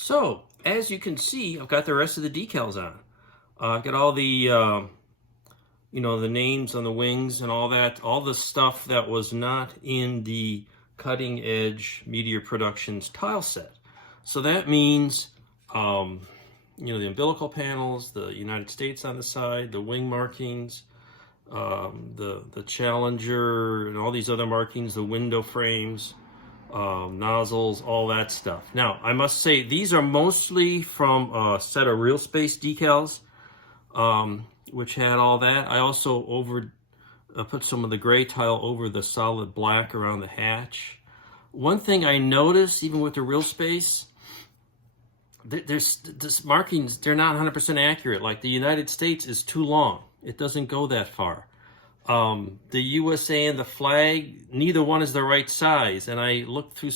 So, as you can see, I've got the rest of the decals on. I've got all the, the names on the wings and all that, all the stuff that was not in the cutting edge Meteor Productions tile set. So that means, the umbilical panels, the United States on the side, the wing markings, the Challenger and all these other markings, the window frames, nozzles, all that stuff. Now, I must say, these are mostly from a set of Real Space decals, which had all that. I also put some of the gray tile over the solid black around the hatch. One thing I noticed, even with the Real Space, there's this markings, they're not 100% accurate. Like the United States is too long. It doesn't go that far. The USA and the flag, neither one is the right size. And I looked through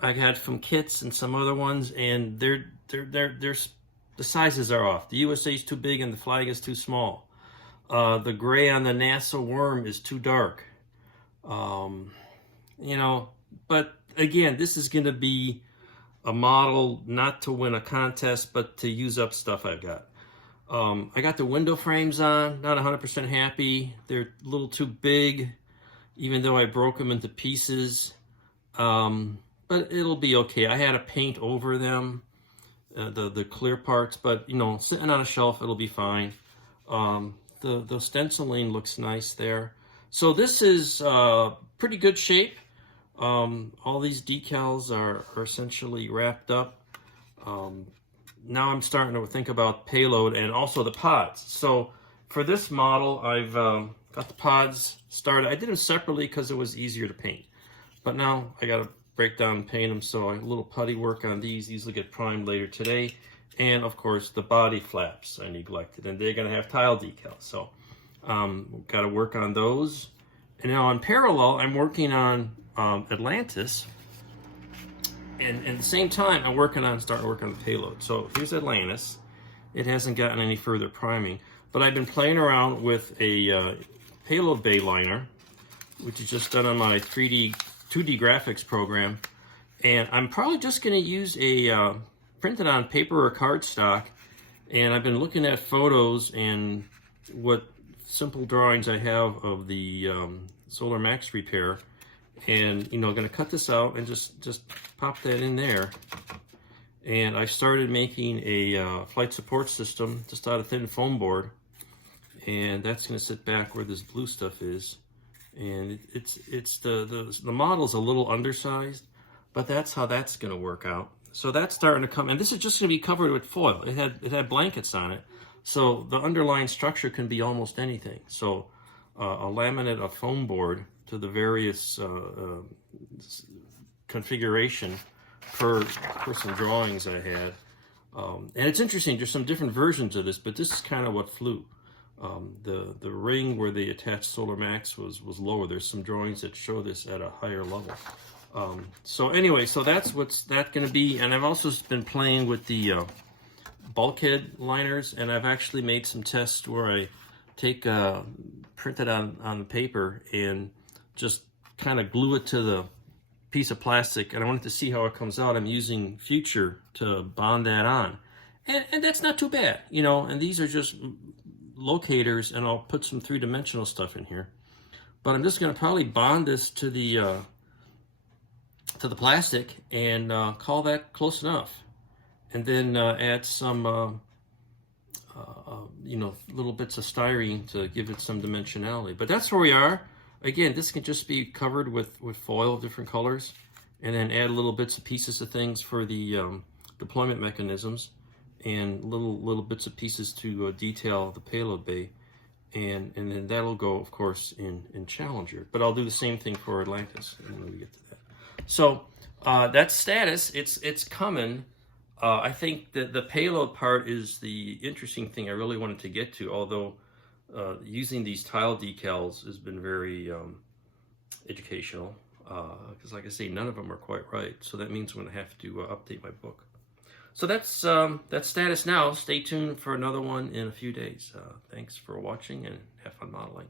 I had from kits and some other ones, and the sizes are off. The USA is too big and the flag is too small. The gray on the NASA worm is too dark. But again, this is going to be a model not to win a contest, but to use up stuff I've got. I got the window frames on, not 100% happy. They're a little too big, even though I broke them into pieces. But it'll be okay. I had to paint over them, the clear parts, but sitting on a shelf, it'll be fine. The stenciling looks nice there. So this is pretty good shape. All these decals are essentially wrapped up. Now I'm starting to think about payload and also the pods. So for this model, I've got the pods started. I did them separately because it was easier to paint. But now I got to break down and paint them. So a little putty work on these. These will get primed later today. And of course, the body flaps I neglected. And they're going to have tile decals. So got to work on those. And now in parallel, I'm working on Atlantis. And at the same time, I'm starting to work on the payload. So here's Atlantis. It hasn't gotten any further priming, but I've been playing around with a payload bay liner, which is just done on my 2D graphics program. And I'm probably just going to use a printed on paper or cardstock. And I've been looking at photos and what simple drawings I have of the Solar Max repair. And going to cut this out and just pop that in there. And I started making a flight support system just out of thin foam board, and that's going to sit back where this blue stuff is. And the model's a little undersized, but that's how that's going to work out. So that's starting to come, and this is just going to be covered with foil. It had blankets on it, so the underlying structure can be almost anything. So a laminate of foam board to the various configuration per some drawings I had. And it's interesting, there's some different versions of this, but this is kind of what flew. The ring where they attached Solar Max was lower. There's some drawings that show this at a higher level. So anyway, so that's what's that going to be. And I've also been playing with the bulkhead liners, and I've actually made some tests where I take print it on the paper and just kind of glue it to the piece of plastic, and I wanted to see how it comes out. I'm using Future to bond that on, and that's not too bad, and these are just locators, and I'll put some three-dimensional stuff in here, but I'm just going to probably bond this to the plastic and call that close enough, and then add some little bits of styrene to give it some dimensionality. But that's where we are. Again, this can just be covered with foil of different colors, and then add little bits and pieces of things for the deployment mechanisms, and little bits and pieces to detail the payload bay, and then that'll go, of course, in Challenger. But I'll do the same thing for Atlantis when we get to that. So that's status. It's coming. I think that the payload part is the interesting thing I really wanted to get to, although using these tile decals has been very educational, because like I say, none of them are quite right. So that means I'm going to have to update my book. So that's status now. Stay tuned for another one in a few days. Thanks for watching, and have fun modeling.